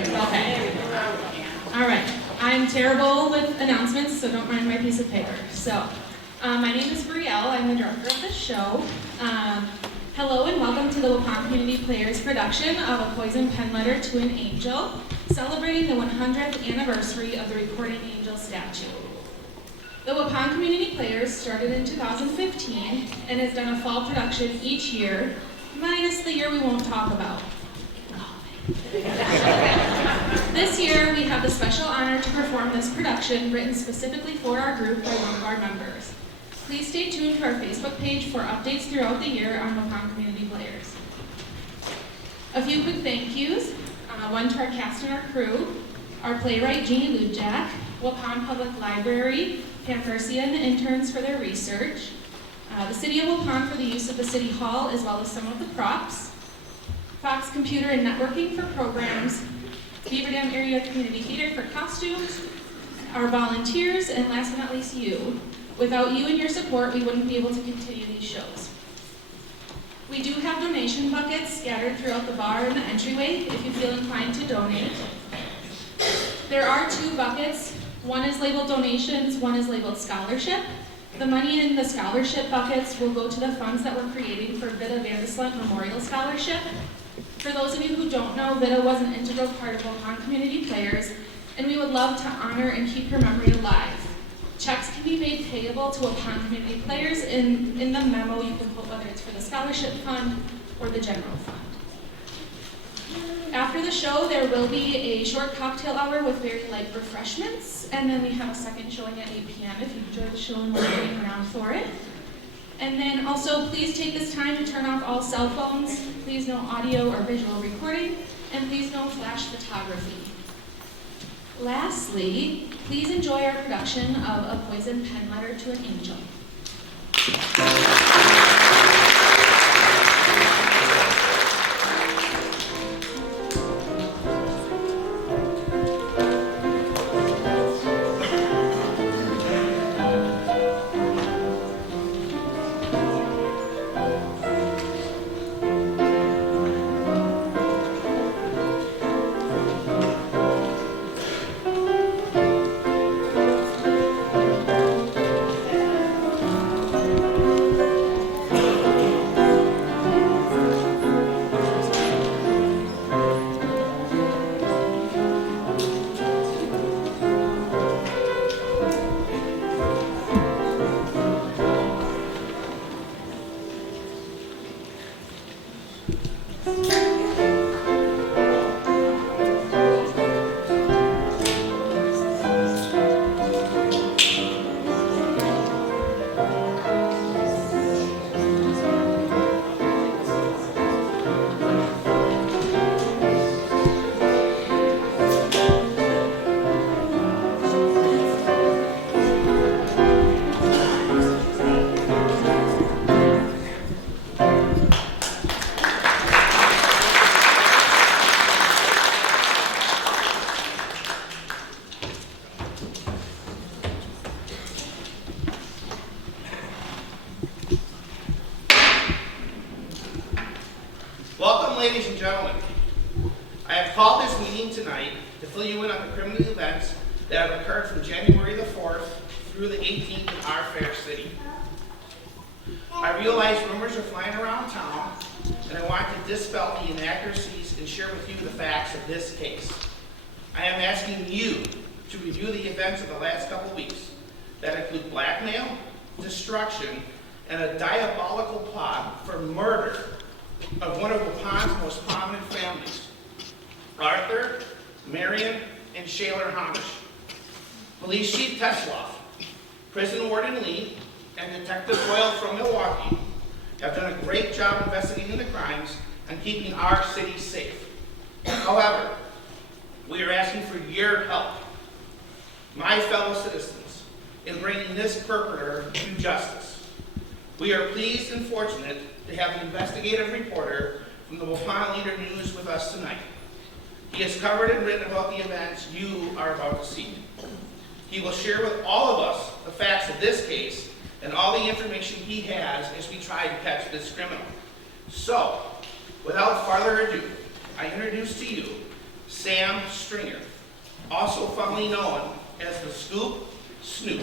Okay. All right. I'm terrible with announcements, so don't mind my piece of paper. So, my name is Brielle. I'm the director of the show. Hello and welcome to the Waupun Community Players production of A Poison Pen Letter to an Angel, celebrating the 100th anniversary of the Recording Angel statue. The Waupun Community Players started in 2015 and has done a fall production each year, minus the year we won't talk about. This year, we have the special honor to perform this production written specifically for our group by one of our members. Please stay tuned to our Facebook page for updates throughout the year on Waupun Community Players. A few quick thank yous. One to our cast and our crew, our playwright Jeannie Ludjak, Waupun Public Library, Pam Garcia and the interns for their research, the City of Waupun for the use of the City Hall as well as some of the props, Fox Computer and Networking for programs, Beaver Dam Area Community Theater for costumes, our volunteers, and last but not least you. Without you and your support, we wouldn't be able to continue these shows. We do have donation buckets scattered throughout the bar and the entryway if you feel inclined to donate. There are two buckets. One is labeled donations, one is labeled scholarship. The money in the scholarship buckets will go to the funds that we're creating for Vida Vandeslant Memorial Scholarship. For those of you who don't know, Vida was an integral part of Waupun Community Players, and we would love to honor and keep her memory alive. Checks can be made payable to Waupun Community Players. In the memo, you can put whether it's for the scholarship fund or the general fund. After the show, there will be a short cocktail hour with very light refreshments, and then we have a second showing at 8 p.m. if you enjoy the show and want to hang around for it. And then also, please take this time to turn off all cell phones. Please no audio or visual recording, and please no flash photography. Lastly, please enjoy our production of A Poison Pen Letter to an Angel. Welcome, ladies and gentlemen. I have called this meeting tonight to fill you in on the criminal events that have occurred from January the 4th through the 18th in our fair city. I realize rumors are flying around town, and I want to dispel the inaccuracies and share with you the facts of this case. I am asking you to review the events of the last couple weeks that include blackmail, destruction, and a diabolical plot for murder of one of Waupun's most prominent families, Arthur, Marion, and Shaler-Hanisch. Police Chief Tesloff, Prison Warden Lee, and Detective Boyle from Milwaukee have done a great job investigating the crimes and keeping our city safe. However, we are asking for your help, my fellow citizens, in bringing this perpetrator to justice. We are pleased and fortunate to have the investigative reporter from the Waupun Leader News with us tonight. He has covered and written about the events you are about to see. He will share with all of us the facts of this case and all the information he has as we try to catch this criminal. So, without further ado, I introduce to you Sam Stringer, also fondly known as the Scoop Snoop.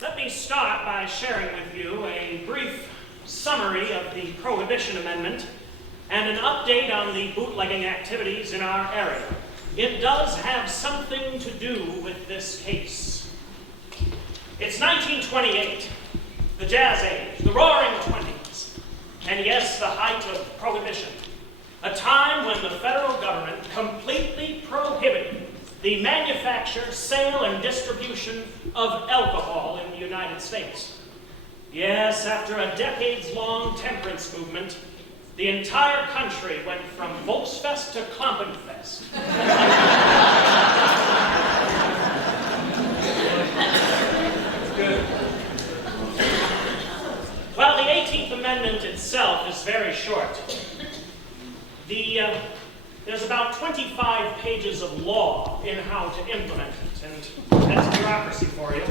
Let me start by sharing with you a brief summary of the Prohibition Amendment and an update on the bootlegging activities in our area. It does have something to do with this case. It's 1928, the Jazz Age, the Roaring '20s, and yes, the height of Prohibition, a time when the federal government completely prohibited the manufacture, sale, and distribution of alcohol in the United States. Yes, after a decades-long temperance movement, the entire country went from Volksfest to Klampenfest. Good. Well, the 18th Amendment itself is very short. There's about 25 pages of law in how to implement it, and that's bureaucracy for you.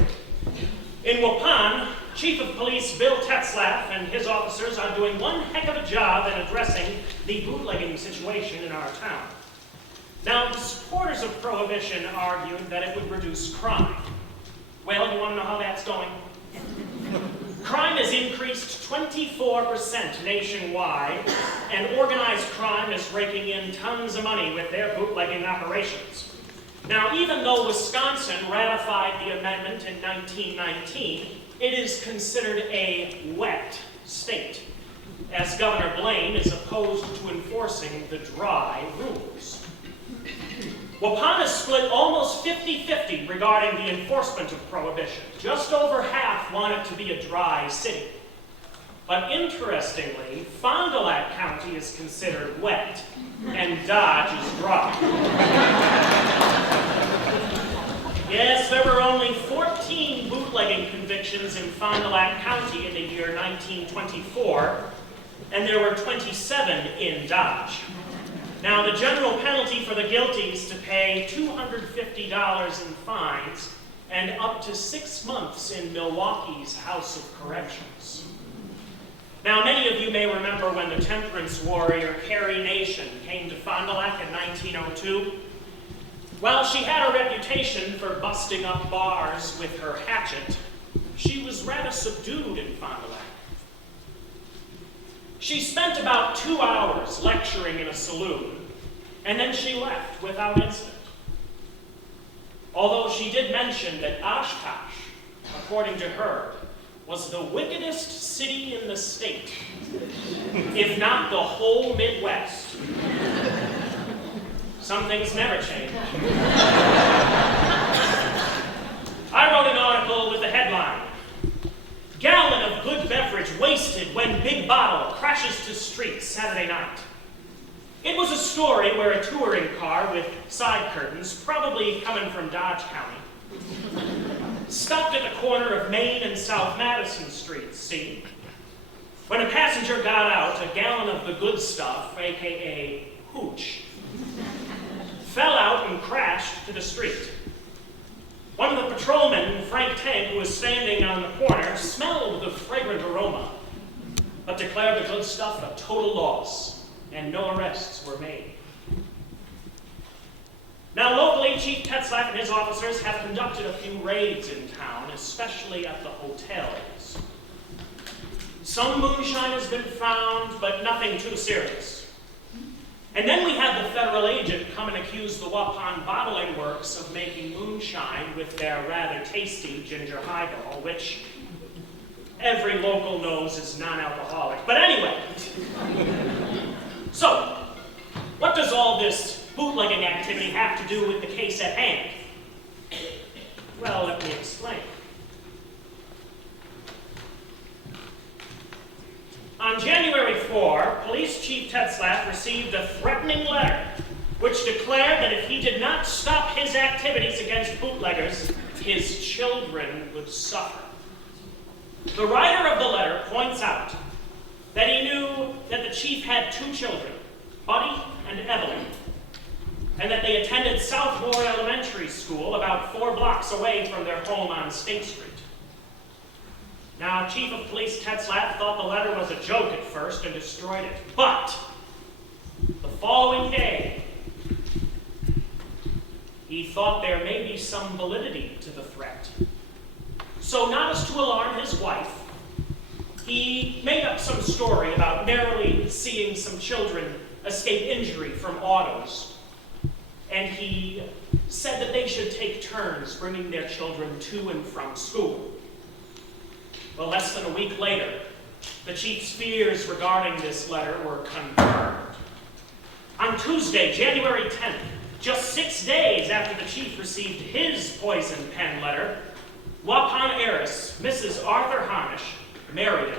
In Waupun, Chief of Police Bill Tetzlaff and his officers are doing one heck of a job in addressing the bootlegging situation in our town. Now, the supporters of Prohibition argued that it would reduce crime. Well, you want to know how that's going? Crime has increased 24% nationwide, and organized crime is raking in tons of money with their bootlegging operations. Now, even though Wisconsin ratified the amendment in 1919, it is considered a wet state, as Governor Blaine is opposed to enforcing the dry rules. Waupun is split almost 50-50 regarding the enforcement of Prohibition. Just over half want it to be a dry city. But interestingly, Fond du Lac County is considered wet, and Dodge is dry. Yes, there were only 14 bootlegging convictions in Fond du Lac County in the year 1924, and there were 27 in Dodge. Now, the general penalty for the guilty is to pay $250 in fines and up to 6 months in Milwaukee's House of Corrections. Now, many of you may remember when the temperance warrior Carrie Nation came to Fond du Lac in 1902. While she had a reputation for busting up bars with her hatchet, she was rather subdued in Fond du Lac. She spent about 2 hours lecturing in a saloon, and then she left without incident. Although she did mention that Oshkosh, according to her, was the wickedest city in the state, if not the whole Midwest. Some things never change. I wrote an article with the headline, "Gallon of good beverage wasted when big bottle crashes to street Saturday night." It was a story where a touring car with side curtains, probably coming from Dodge County, stopped at the corner of Main and South Madison Streets, see? When a passenger got out, a gallon of the good stuff, aka hooch, fell out and crashed to the street. One of the patrolmen, Frank Tank, who was standing on the corner, smelled the fragrant aroma, but declared the good stuff a total loss, and no arrests were made. Now, locally, Chief Tetzlaff and his officers have conducted a few raids in town, especially at the hotels. Some moonshine has been found, but nothing too serious. And then we had the federal agent come and accuse the Waupun Bottling Works of making moonshine with their rather tasty ginger highball, which every local knows is non-alcoholic. But anyway, so what does all this bootlegging activity have to do with the case at hand? Well, let me explain. On January 4, Police Chief Tetzlaff received a threatening letter which declared that if he did not stop his activities against bootleggers, his children would suffer. The writer of the letter points out that he knew that the chief had 2 children, Buddy and Evelyn, and that they attended Southmore Elementary School about 4 blocks away from their home on State Street. Now, Chief of Police Tetzlaff thought the letter was a joke at first and destroyed it. But the following day, he thought there may be some validity to the threat. So, not as to alarm his wife, he made up some story about narrowly seeing some children escape injury from autos. And he said that they should take turns bringing their children to and from school. Well, less than a week later, the chief's fears regarding this letter were confirmed. On Tuesday, January 10th, just 6 days after the chief received his poison pen letter, Waupun heiress, Mrs. Arthur Hanisch, Marion,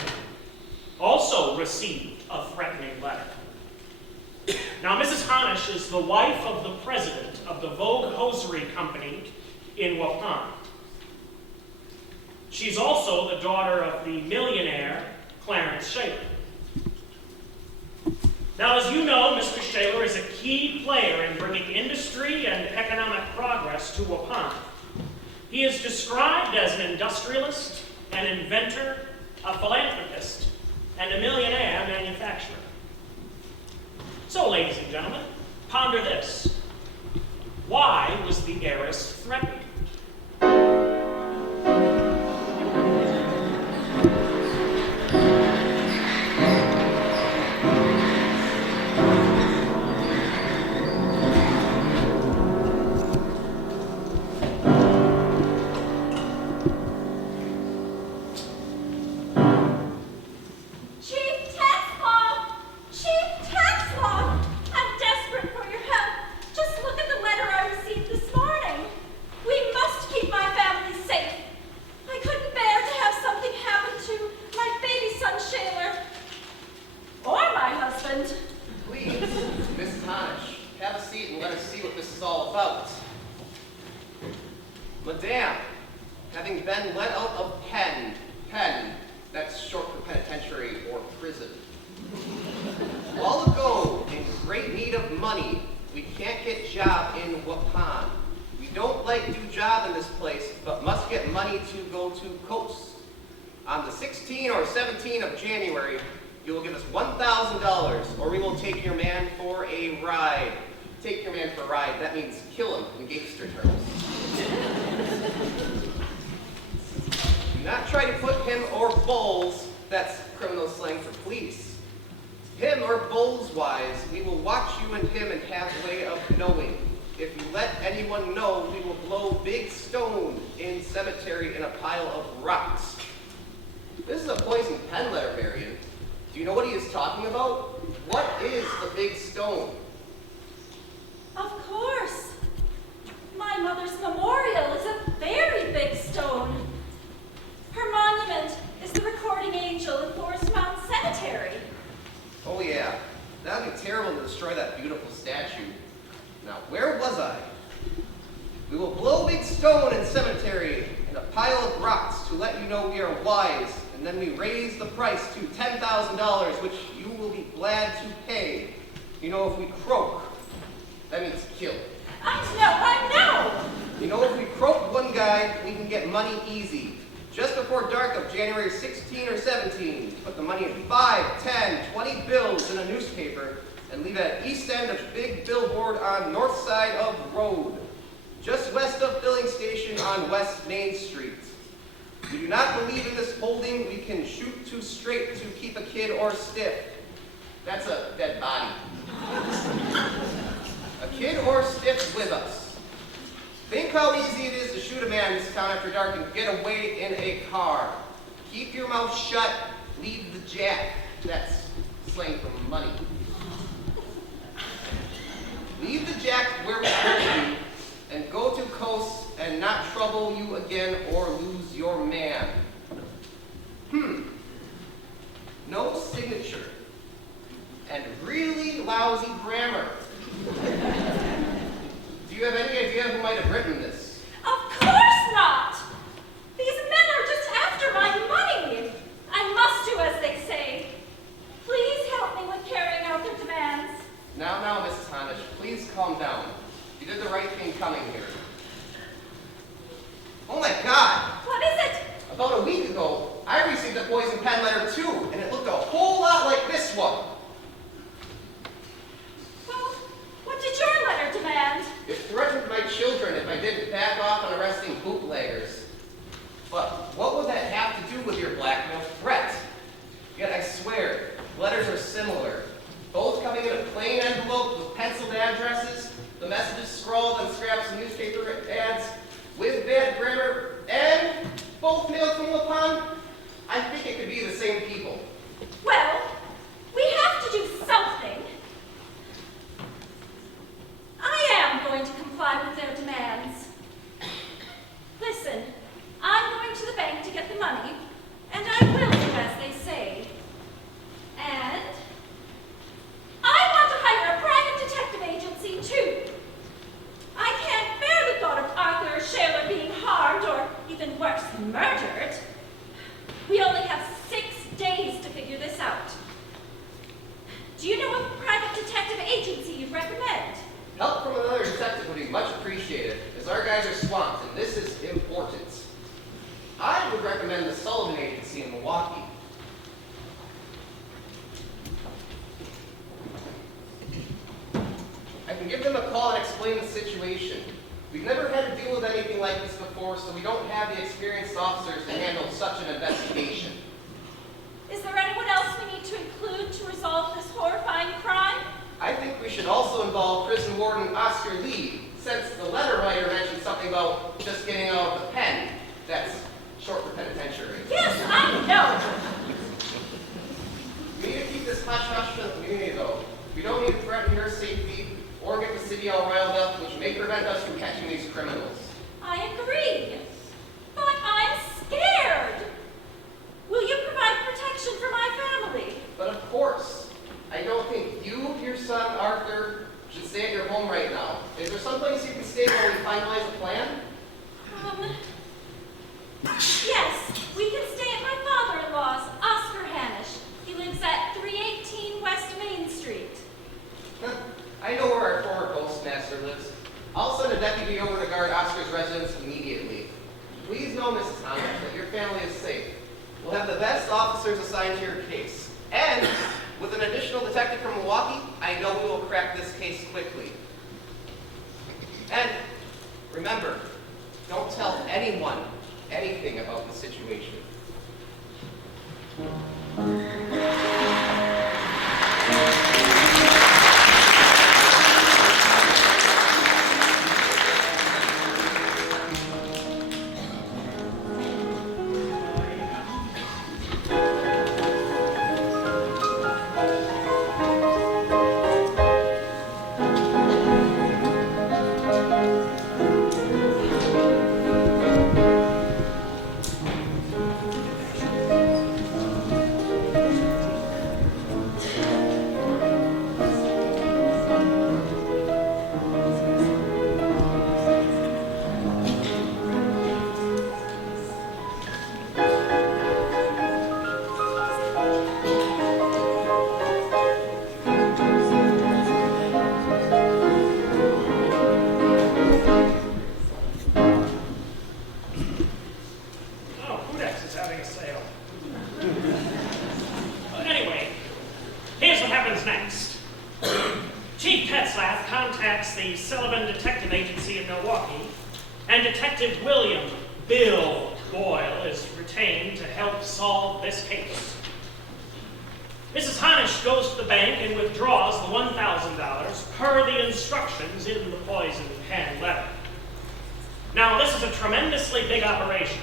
also received a threatening letter. Now, Mrs. Hanisch is the wife of the president of the Vogue Hosiery Company in Waupun. She's also the daughter of the millionaire Clarence Shaler. Now, as you know, Mr. Shaler is a key player in bringing industry and economic progress to Waupun. He is described as an industrialist, an inventor, a philanthropist, and a millionaire manufacturer. So, ladies and gentlemen, ponder this. Why was the heiress threatened? Madame, having been let out of pen, that's short for penitentiary or prison. Long ago, in great need of money, we can't get job in Waupun. We don't like do job in this place, but must get money to go to coast. On the 16 or 17 of January, you will give us $1,000, or we will take your man for a ride. Take your man for a ride, that means kill him in gangster terms. Do not try to put him or bulls, that's criminal slang for police. Him or bulls wise, we will watch you and him and have a way of knowing. If you let anyone know, we will blow big stone in cemetery in a pile of rocks. This is a poison pen letter, Marion. Do you know what he is talking about? What is the big stone? Of course. My mother's memorial is a very big stone. Her monument is the recording angel in Forest Mountain Cemetery. Oh yeah, that would be terrible to destroy that beautiful statue. Now, where was I? We will blow big stone in cemetery in a pile of rocks to let you know we are wise, and then we raise the price to $10,000, which you will be glad to pay. You know, if we croak, that means kill. I know. You know, if we croak one guy, we can get money easy. Just before dark of January 16 or 17, put the money in 5, 10, 20 bills in a newspaper and leave it at east end of big billboard on north side of road, just west of filling station on West Main Street. If you do not believe in this holding, we can shoot too straight to keep a kid or stiff. That's a dead body. A kid or stiff with us. Think how easy it is to shoot a man in this town after dark and get away in a car. Keep your mouth shut, leave the jack. That's slang for money. Leave the jack where we put you and go to coast and not trouble you again or lose your man. No signature. And really lousy grammar. Do you have any idea who might have written this? Of course not. These men are just after my money. I must do as they say. Please help me with carrying out their demands. Now, Mrs. Hanisch, please calm down. You did the right thing coming here. Oh my God! What is it? About a week ago, I received a poison pen letter too, and it looked a whole lot like this one. Well, what did your letter demand? It threatened my children if I didn't back off on arresting bootleggers. But what would that have to do with your blackmail threat? Yet I swear, letters are similar. Both coming in a plain envelope with penciled addresses, the messages scrawled on scraps of newspaper ads, with bad grammar, and both mailed from Waupun. I think it could be the same people. Well, we have to do something. I am going to comply with their demands. Listen, I'm going to the bank to get the money, and I will do as they say. And I want to hire a private detective agency, too. I can't bear the thought of Arthur Shaler being harmed, or even worse, murdered. We only have 6 days to figure this out. Do you know a private detective agency you'd recommend? Help from another detective would be much appreciated, as our guys are swamped, and this is important. I would recommend the Sullivan Agency in Milwaukee. I can give them a call and explain the situation. We've never had to deal with anything like this before, so we don't have the experienced officers to handle such an investigation. Is there anyone else we need to include to resolve this horrifying crime? I think we should also involve prison warden Oscar Lee, since the letter writer mentioned something about just getting out of the pen. That's short for penitentiary. Yes, I know. We need to keep this hush-hush in the community, though. We don't need to threaten your safety or get the city all riled up, which may prevent us from catching these criminals. I agree. But I'm scared. Will you provide protection for my family? But of course, I don't think you, your son, Arthur, should stay at your home right now. Is there someplace you can stay while we finalize a plan? Yes, we can stay at my father-in-law's, Shaler-Hanisch. He lives at 318 West Main Street. I know where our former postmaster lives. I'll send a deputy over to guard Oscar's residence immediately. Please know, Mrs. Hanisch, that your family is safe. We'll have the best officers assigned to your case. And with an additional detective from Milwaukee, I know we will crack this case quickly. And remember, don't tell anyone anything about the situation. Mrs. Hanisch goes to the bank and withdraws the $1,000 per the instructions in the poison pen letter. Now, this is a tremendously big operation,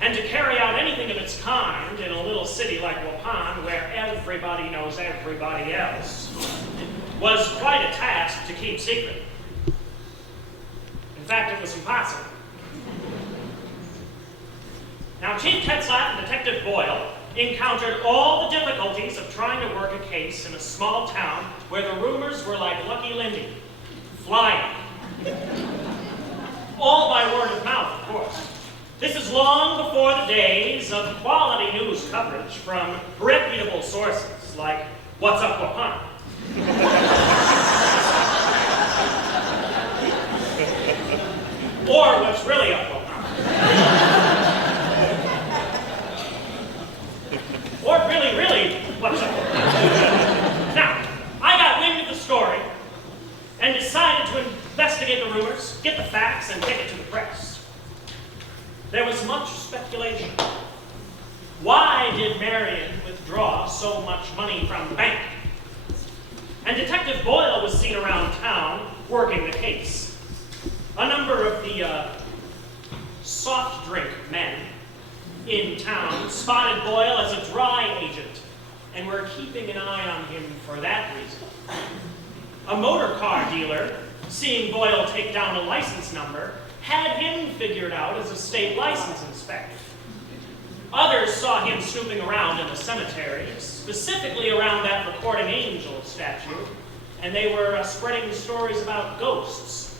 and to carry out anything of its kind in a little city like Waupun, where everybody knows everybody else, was quite a task to keep secret. In fact, it was impossible. Now, Chief Tetzlaff and Detective Boyle encountered all the difficulties of trying to work a case in a small town where the rumors were like Lucky Lindy, flying. All by word of mouth, of course. This is long before the days of quality news coverage from reputable sources like What's Up Waupun. or what's really up Waupun. Or really, what's up Waupun. Now, I got wind of the story and decided to investigate the rumors, get the facts, and take it to the press. There was much speculation. Why did Marion withdraw so much money from the bank? And Detective Boyle was seen around town working the case. A number of the soft drink men in town spotted Boyle as a dry agent and were keeping an eye on him for that reason. A motor car dealer, seeing Boyle take down a license number, had him figured out as a state license inspector. Others saw him snooping around in the cemetery, specifically around that recording angel statue, and they were spreading stories about ghosts.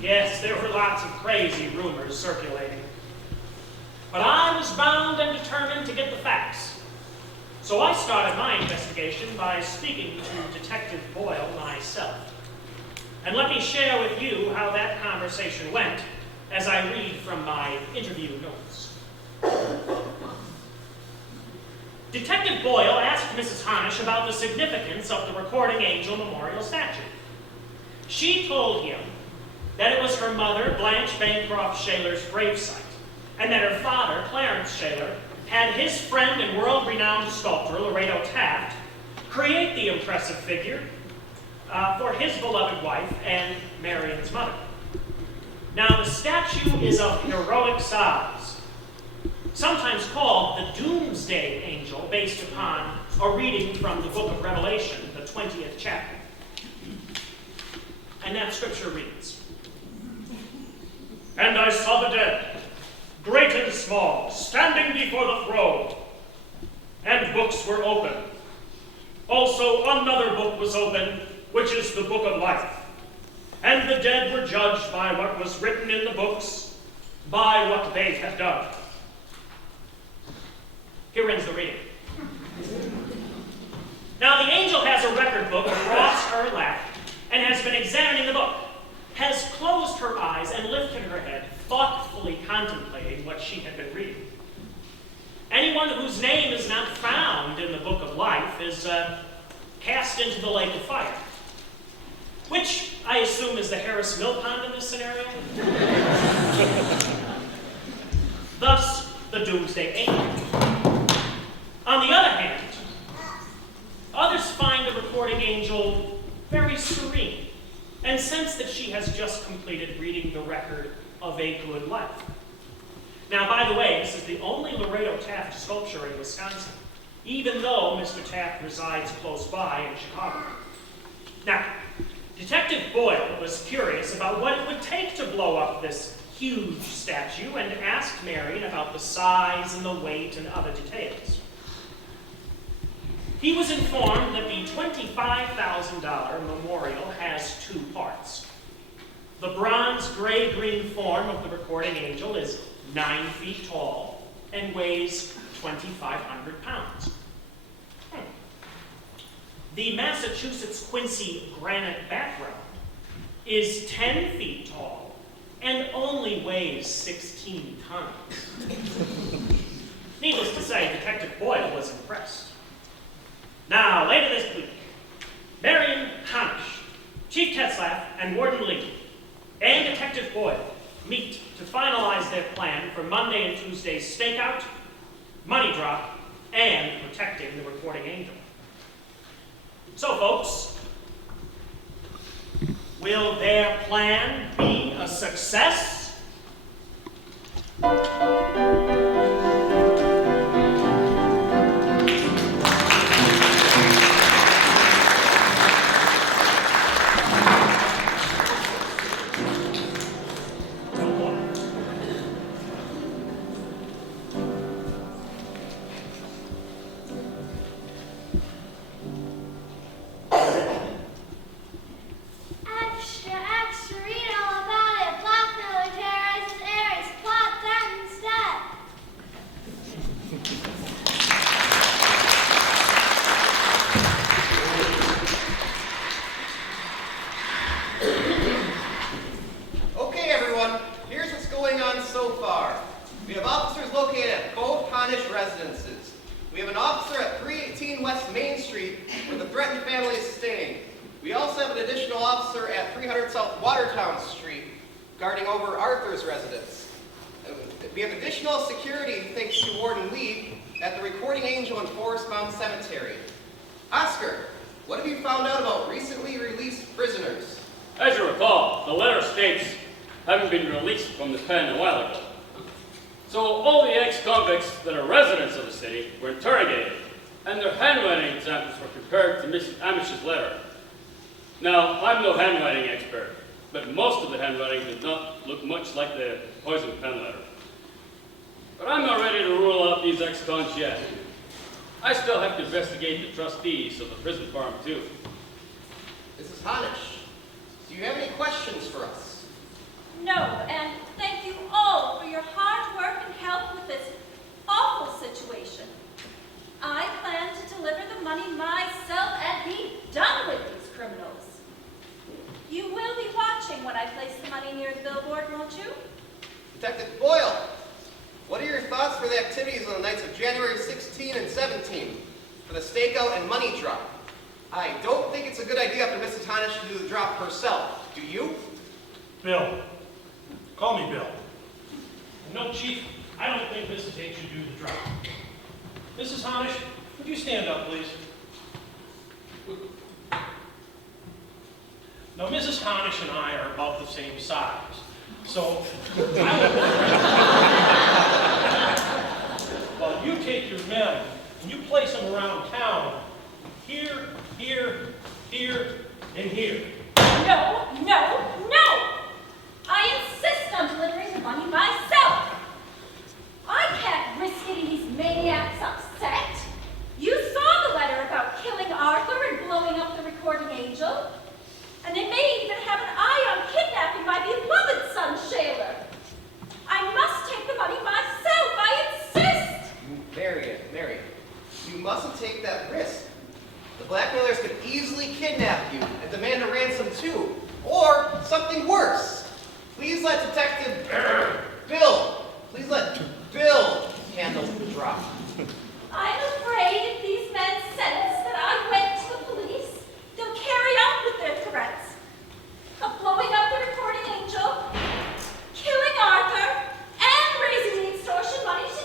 Yes, there were lots of crazy rumors circulating. But I was bound and determined to get the facts. So I started my investigation by speaking to Detective Boyle myself. And let me share with you how that conversation went as I read from my interview notes. Detective Boyle asked Mrs. Hanisch about the significance of the Recording Angel Memorial Statue. She told him that it was her mother, Blanche Bancroft Shaler's gravesite, and that her father, Clarence Shaler, had his friend and world-renowned sculptor, Loredo Taft, create the impressive figure for his beloved wife and Marion's mother. Now, the statue is of heroic size, sometimes called the Doomsday Angel, based upon a reading from the book of Revelation, the 20th chapter. And that scripture reads, "And I saw the dead, great and small, standing before the throne, and books were open. Also another book was open, which is the book of life. And the dead were judged by what was written in the books, by what they had done." Here ends the reading. Now the angel has a record book across her lap and has been examining the book, has closed her eyes and lifted her head, thoughtfully contemplating what she had been reading. Anyone whose name is not found in the book of life is cast into the lake of fire, which I assume is the Harris Mill Pond in this scenario. Thus, the Doomsday Angel. On the other hand, others find the recording angel very serene and sense that she has just completed reading the record of a good life. Now, by the way, this is the only Loredo Taft sculpture in Wisconsin, even though Mr. Taft resides close by in Chicago. Now, Detective Boyle was curious about what it would take to blow up this huge statue and asked Marion about the size and the weight and other details. He was informed that the $25,000 memorial has two parts. The bronze gray-green form of the recording angel is 9 feet tall and weighs 2,500 pounds. The Massachusetts Quincy granite background is 10 feet tall and only weighs 16 tons. Needless to say, Detective Boyle was impressed. Now, later this week, Marion Hanisch, Chief Tetzlaff, and Warden Lee, and Detective Boyle meet to finalize their plan for Monday and Tuesday's stakeout, money drop, and protecting the recording angel. So, folks, will their plan be a success? Extra, extra, read all about it. Blackmailer terrorizes Aries, plot that instead. 300 South Watertown Street, guarding over Arthur's residence. We have additional security thanks to Warden Lee at the Recording Angel and Forest Mound Cemetery. Oscar, what have you found out about recently released prisoners? As you recall, the letter states, having been released from the pen a while ago. So all the ex-convicts that are residents of the city were interrogated, and their handwriting examples were compared to Mrs. Hamish's letter. Now, I'm no handwriting expert, but most of the handwriting did not look much like the poison pen letter. But I'm not ready to rule out these ex-cons yet. I still have to investigate the trustees of the prison farm, too. Mrs. Hanisch, do you have any questions for us? No, and thank you all for your hard work and help with this awful situation. I plan to deliver the money myself and be done with these criminals. You will be watching when I place the money near the billboard, won't you? Detective Boyle, what are your thoughts for the activities on the nights of January 16 and 17 for the stakeout and money drop? I don't think it's a good idea for Mrs. Hanisch to do the drop herself. Do you? Bill. Call me Bill. No, Chief, I don't think Mrs. H should do the drop. Mrs. Hanisch, would you stand up, please? Now, Mrs. Hanisch and I are about the same size, so well, you take your men and you place them around town, here, here, here, and here. No, no, no! I insist on delivering the money myself. I can't risk getting these maniacs upset. You saw the letter about killing Arthur and blowing up the Recording Angel. And they may even have an eye on kidnapping my beloved son, Shaler. I must take the money myself, I insist! Mary, you mustn't take that risk. The blackmailers could easily kidnap you and demand a ransom too. Or something worse. Please let Detective Bill handle the drop. I'm afraid if these men sense that I went to the police, they'll carry out with their threats of blowing up the Recording Angel, killing Arthur, and raising the extortion money to $10,000.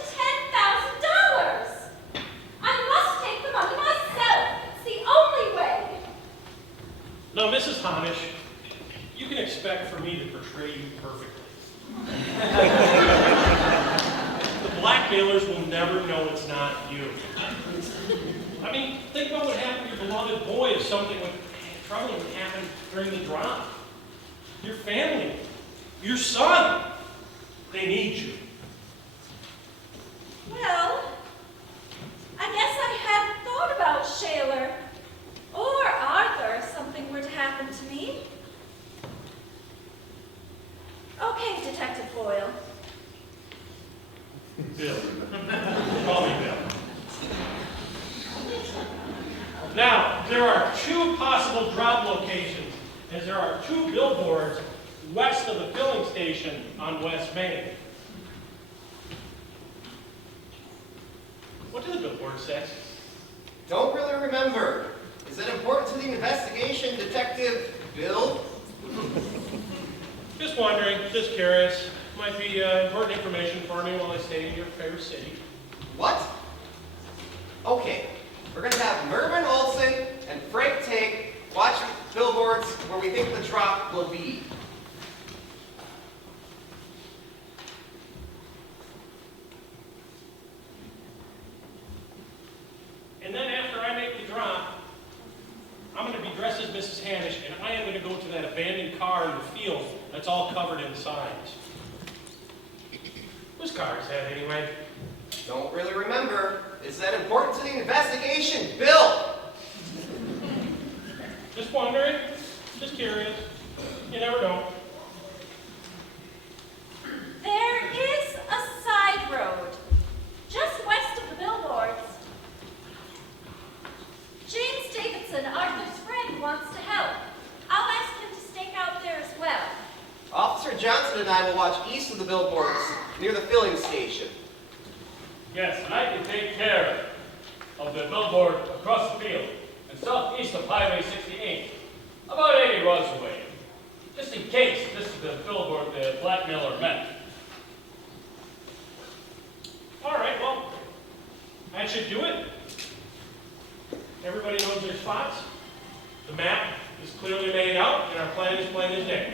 I must take the money myself. It's the only way. Now, Mrs. Hanisch, you can expect for me to portray you perfectly. The blackmailers will never know it's not you. I mean, think about what happened to your beloved boy if something troubling would happen during the drop. Your family, your son, they need you. Well, I guess I hadn't thought about Shaler or Arthur if something were to happen to me. Okay, Detective Boyle. Bill. Call me Bill. Now, there are two possible drop locations, as there are two billboards west of the filling station on West Main. What do the billboards say? Don't really remember. Is that important to the investigation, Detective Bill? Just wondering, just curious. Might be important information for me while I stay in your favorite city. What? Okay, we're going to have Mervyn Olsen and Frank Take watch billboards where we think the drop will be. And then after I make the drop, I'm going to be dressed as Mrs. Hanisch, and I am going to go to that abandoned car in the field that's all covered in signs. Whose car is that anyway? Don't really remember. Is that important to the investigation, Bill? Just wondering, just curious. You never know. There is a side road just west of the billboards. James Davidson, Arthur's friend, wants to help. I'll ask him to stake out there as well. Officer Johnson and I will watch east of the billboards near the filling station. Yes, and I can take care of the billboard across the field and southeast of Highway 68, about 80 rods away. case this is the billboard the blackmailer meant. All right, well, that should do it. Everybody knows their spots. The map is clearly laid out, and our plan is plain as day.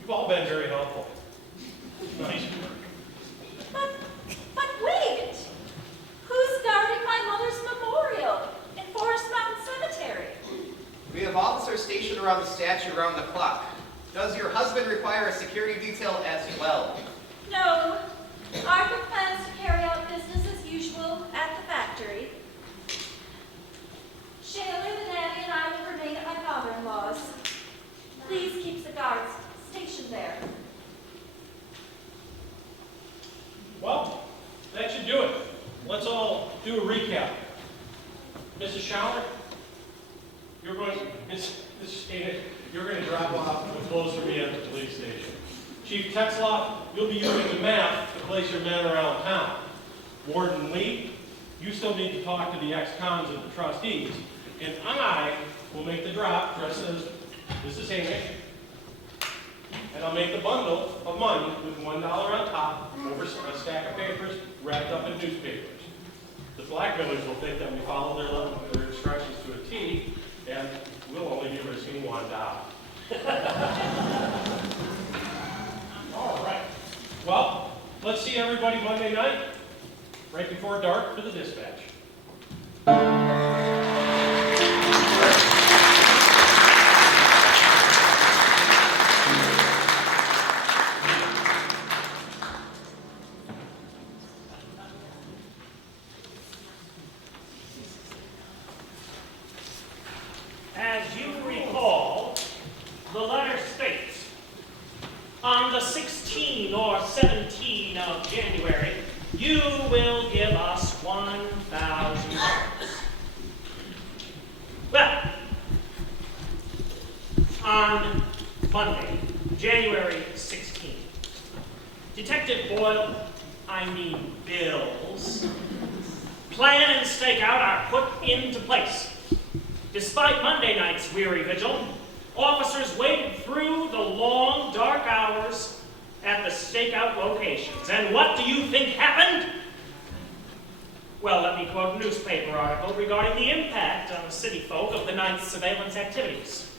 You've all been very helpful. Nice work. But wait! Who's guarding my mother's memorial in Forest Mountain Cemetery? We have officers stationed around the statue around the clock. Does your husband require a security detail as well? No. Arthur plans to carry out business as usual at the factory. Shaler, the nanny, and I will remain at my father-in-law's. Please keep the guards stationed there. Well, that should do it. Let's all do a recap. Mrs. Shaler, you're going to drop off the clothes for me at the police station. Chief Tetzlaff, you'll be using the map to place your men around town. Warden Lee, you still need to talk to the ex-cons and the trustees, and I will make the drop dressed as Mrs. Hanisch, and I'll make the bundle of money with $1 on top over a stack of papers wrapped up in newspapers. The blackmailers will think that we follow their instructions to a T, and we'll only be risking $1. All right. Well, let's see everybody Monday night, right before dark for the dispatch. As you recall, the letter states, on the 16 or 17 of January, you will give us $1,000. Well, on Monday, January 16th, Detective Boyle, Bill's plan and stakeout are put into place. Despite Monday night's weary vigil, officers waded through the long, dark hours at the stakeout locations. And what do you think happened? Well, let me quote a newspaper article regarding the impact on the city folk of the night's surveillance activities.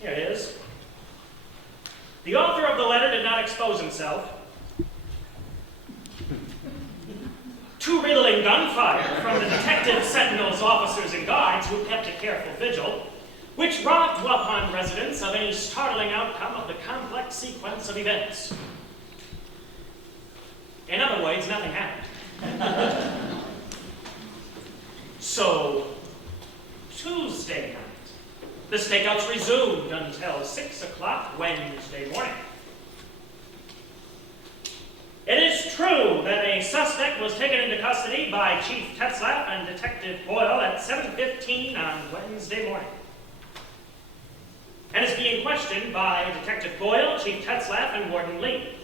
Here it is. The author of the letter did not expose himself to riddling gunfire from the detectives, sentinels, officers, and guards who kept a careful vigil, which robbed Waupun residents of any startling outcome of the complex sequence of events. In other words, nothing happened. So, Tuesday night, the stakeouts resumed until 6 o'clock Wednesday morning. It is true that a suspect was taken into custody by Chief Tetzlaff and Detective Boyle at 7:15 on Wednesday morning, and is being questioned by Detective Boyle, Chief Tetzlaff, and Warden Lee.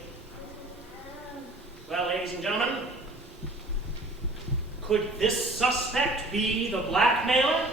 Well, ladies and gentlemen, could this suspect be the blackmailer?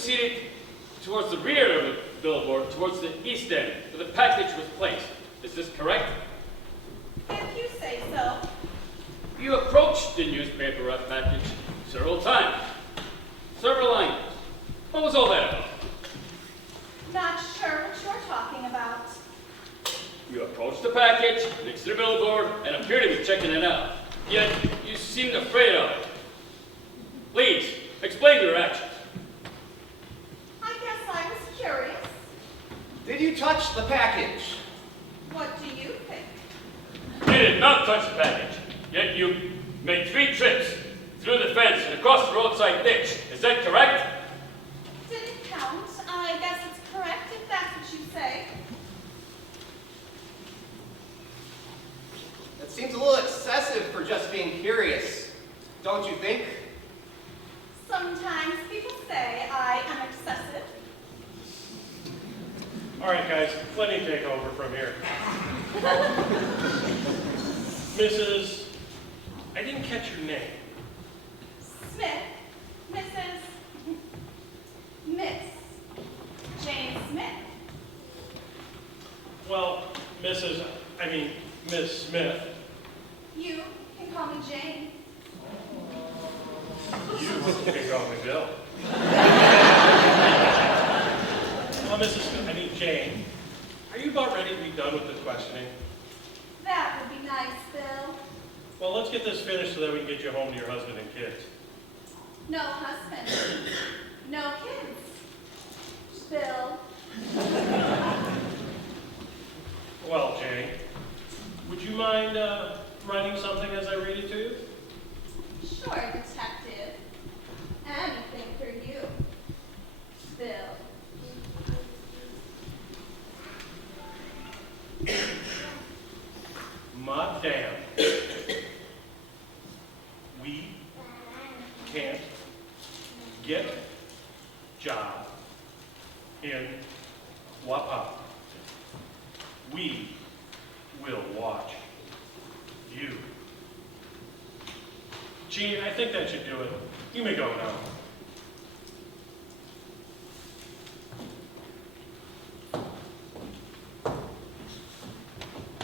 proceeded towards the rear of the billboard, towards the east end, where the package was placed. Is this correct? If you say so. You approached the newspaper wrap package several times, several angles. What was all that about? Not sure what you're talking about. You approached the package next to the billboard and appeared to be checking it out. Yet you seemed afraid of it. Please, explain your actions. I guess I was curious. Did you touch the package? What do you think? You did not touch the package, yet you made 3 trips through the fence and across the roadside ditch. Is that correct? Didn't count. I guess it's correct if that's what you say. That seems a little excessive for just being curious, don't you think? Sometimes people say I am excessive. All right, guys, let me take over from here. Mrs. I didn't catch your name. Smith, Mrs. Miss Jane Smith. Well, Miss Smith. You can call me Jane. You can call me Bill. Well, Jane, are you about ready to be done with the questioning? That would be nice, Bill. Well, let's get this finished so that we can get you home to your husband and kids. No husband. No kids. Bill. Well, Jane, would you mind writing something as I read it to you? Sure, detective. Anything for you. Bill. Madam, we can't get job in Waupun. We will watch you. Gene, I think that should do it. You may go now.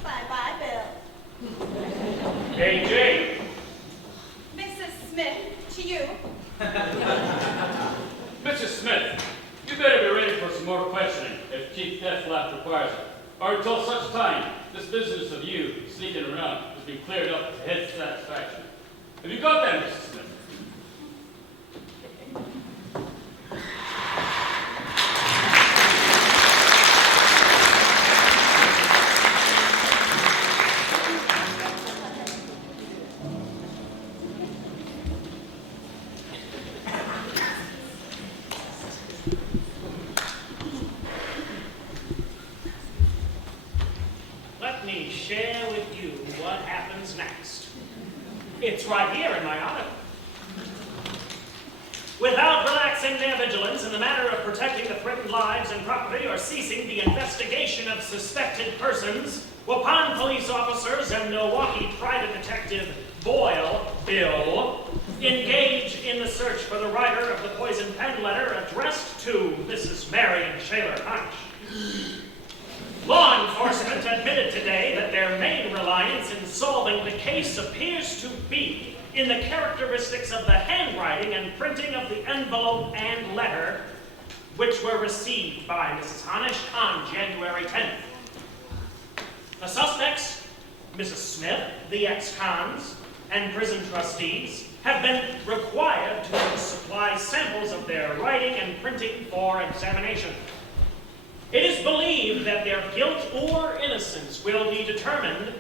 Bye-bye, Bill. Hey, Jane. Mrs. Smith, to you. Mrs. Smith, you better be ready for some more questioning if Chief Taft requires it. Or until such time, this business of you sneaking around has been cleared up to his satisfaction. Have you got that, Mrs. Smith? Let me share with you what happens next. It's right here in my article. Without relaxing their vigilance in the matter of protecting the threatened lives and property or ceasing the investigation of suspected persons, Waupun police officers and Milwaukee private detective Boyle, Bill, engage in the search for the writer of the poison pen letter addressed to Mrs. Marion Shaler-Hanisch. Law enforcement admitted today that their main reliance in solving the case appears to be in the characteristics of the handwriting and printing of the envelope and letter which were received by Mrs. Hanisch on January 10th. The suspects, Mrs. Smith, the ex-cons, and prison trustees have been required to supply samples of their writing and printing for examination. It is believed that their guilt or innocence will be determined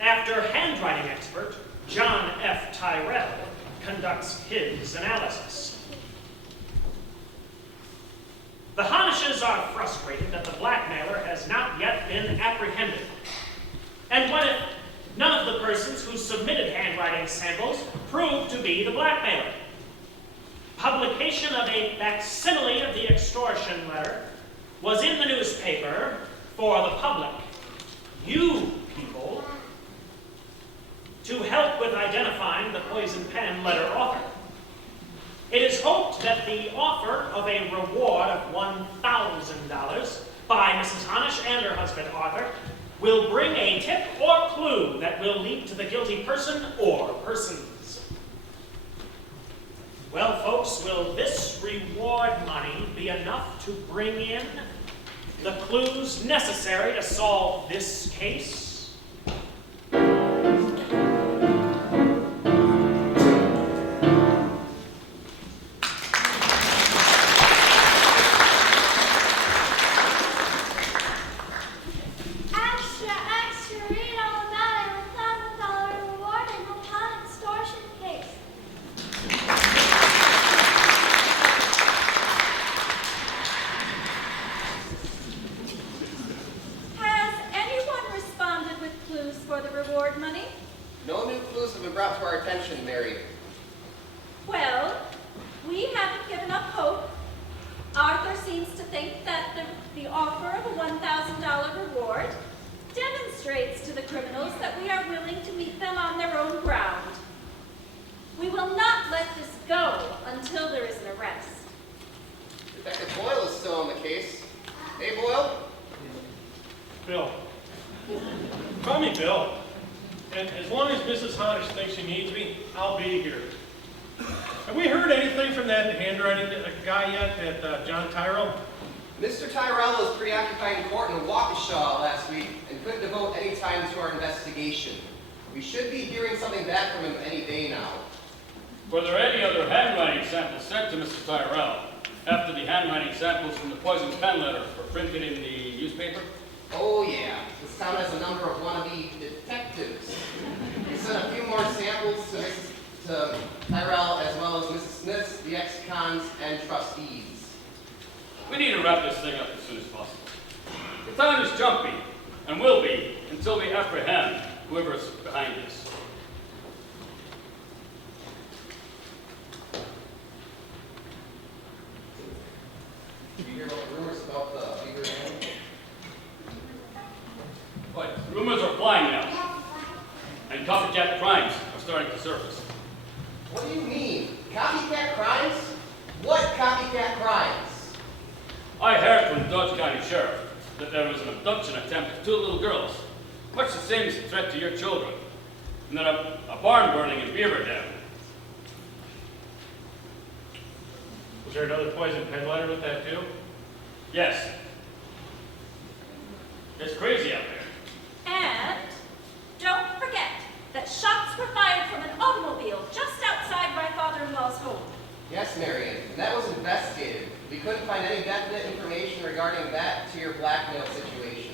after handwriting expert John F. Tyrell conducts his analysis. The Hanisches are frustrated that the blackmailer has not yet been apprehended. And what if none of the persons who submitted handwriting samples proved to be the blackmailer? Publication of a facsimile of the extortion letter was in the newspaper for the public, you people, to help with identifying the poison pen letter author. It is hoped that the offer of a reward of $1,000 by Mrs. Hanisch and her husband Arthur will bring a tip or clue that will lead to the guilty person or persons. Well, folks, will this reward money be enough to bring in the clues necessary to solve this case? Were there any other handwriting samples sent to Mr. Tyrell after the handwriting samples from the poison pen letter were printed in the newspaper? Oh yeah, this town has a number of wannabe detectives. We sent a few more samples to Tyrell as well as Mrs. Smith's, the ex-cons, and trustees. We need to wrap this thing up as soon as possible. The town is jumpy, and will be, until we apprehend whoever's behind this. Did you hear about the rumors about the Beaver Dam? But rumors are flying now, and copycat crimes are starting to surface. What do you mean? Copycat crimes? What copycat crimes? I heard from the Dodge County Sheriff that there was an abduction attempt of 2 little girls, much the same as a threat to your children, and then a barn burning in Beaver Dam. Was there another poison pen letter with that too? Yes. It's crazy out there. And don't forget that shots were fired from an automobile just outside my father-in-law's home. Yes, Marion, and that was investigated. We couldn't find any definite information regarding that to your blackmail situation.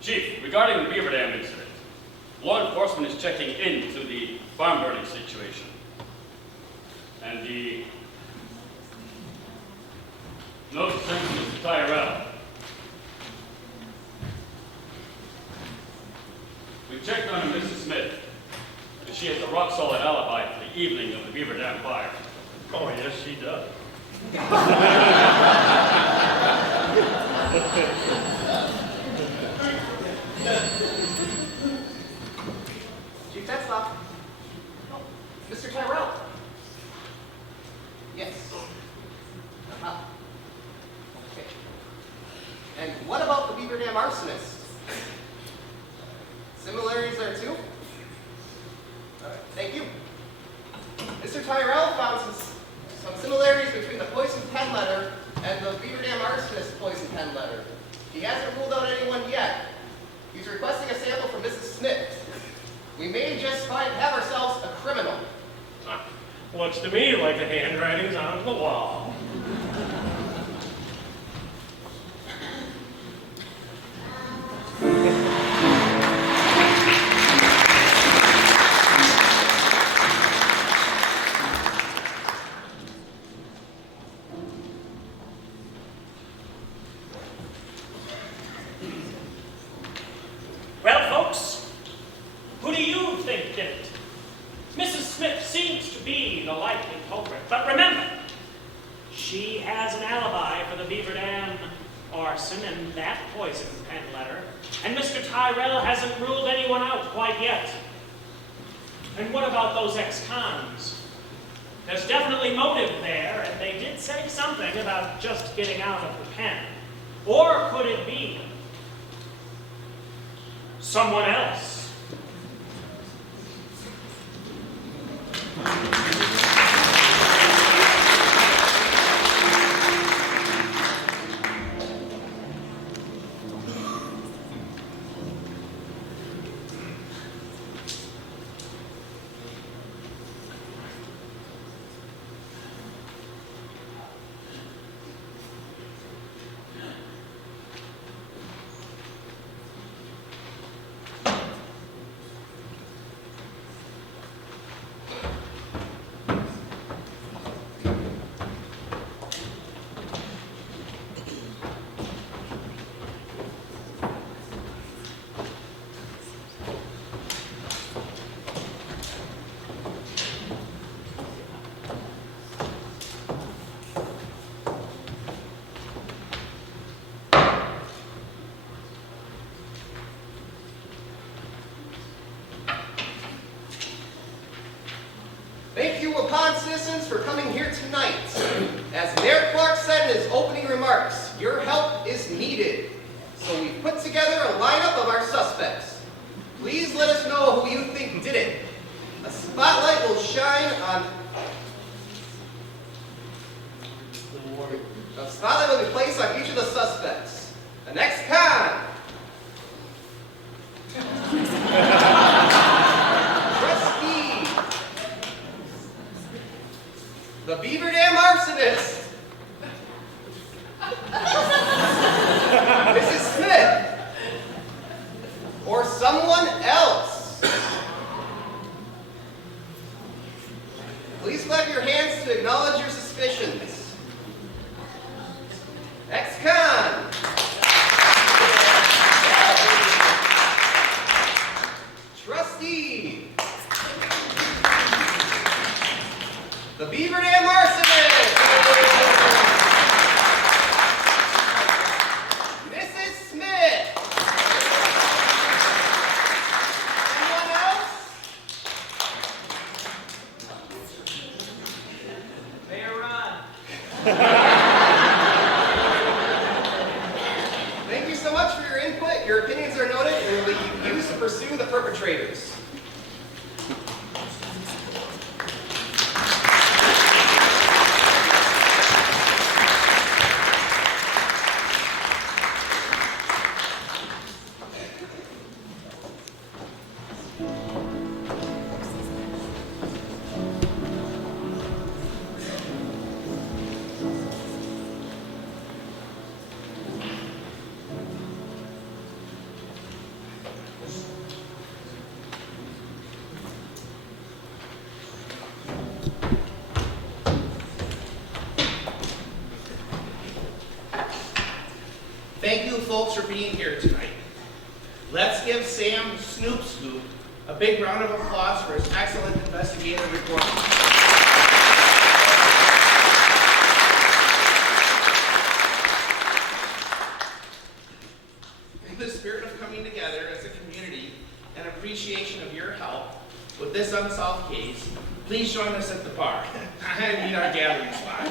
Chief, regarding the Beaver Dam incident, law enforcement is checking into the barn burning situation. And the note sent to Mr. Tyrell. We checked on Mrs. Smith, and she has a rock-solid alibi for the evening of the Beaver Dam fire. Oh, yes, she does. Chief Tetzlaff. Mr. Tyrell. Yes. Okay. And what about the Beaver Dam arsonist? Similarities there too? All right, thank you. Mr. Tyrell found some similarities between the poison pen letter and the Beaver Dam arsonist poison pen letter. He hasn't ruled out anyone yet. He's requesting a sample from Mrs. Smith. We may just have ourselves a criminal. Looks to me like the handwriting's on the wall. Well, folks, who do you think did it? Mrs. Smith seems to be the likely culprit, but remember, has an alibi for the Beaver Dam arson and that poison pen letter, and Mr. Tyrell hasn't ruled anyone out quite yet. And what about those ex-cons? There's definitely motive there, and they did say something about just getting out of the pen. Or could it be someone else? Thank you, Waupun citizens, for coming here tonight. As Mayor Clark said in his opening remarks, your help is needed. So we've put together a lineup of our suspects. Please let us know who you think did it. A spotlight will shine on... A spotlight will be placed on each of the suspects. The next con. Trustee. The Beaver Dam arsonist. Mrs. Smith. Or someone else. Please clap your hands to acknowledge your suspicions. Ex-con. Trustee. The Beaver Dam arsonist. Mrs. Smith. Anyone else? Mayor Ron. Thank you so much for your input. Your opinions are noted and will be used to pursue the perpetrators. Thank you folks for being here tonight. Let's give Sam Snoop Scoop a big round of applause for his excellent investigative report. In the spirit of coming together as a community and appreciation of your help with this unsolved case, please join us at the bar. I mean our gathering spot.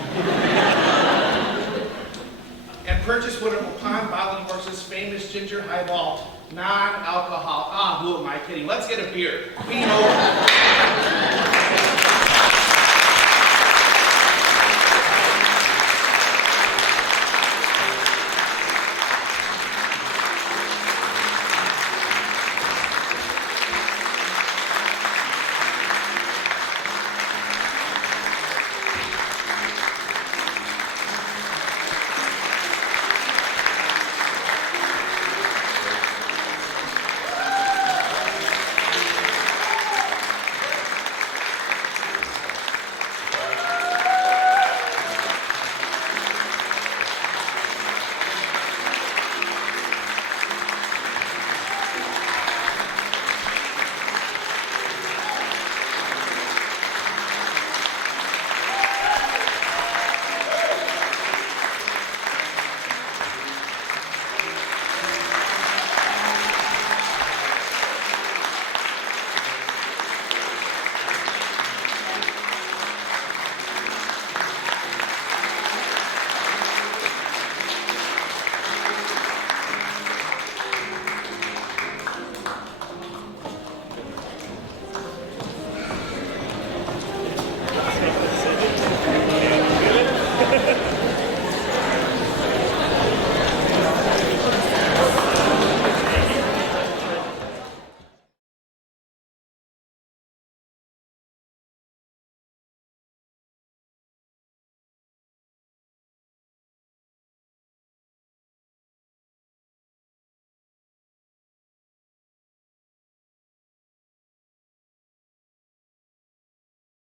And purchase one of Waupun Bottling Works' famous ginger highball, non-alcohol. Ah, who am I kidding? Let's get a beer. We know.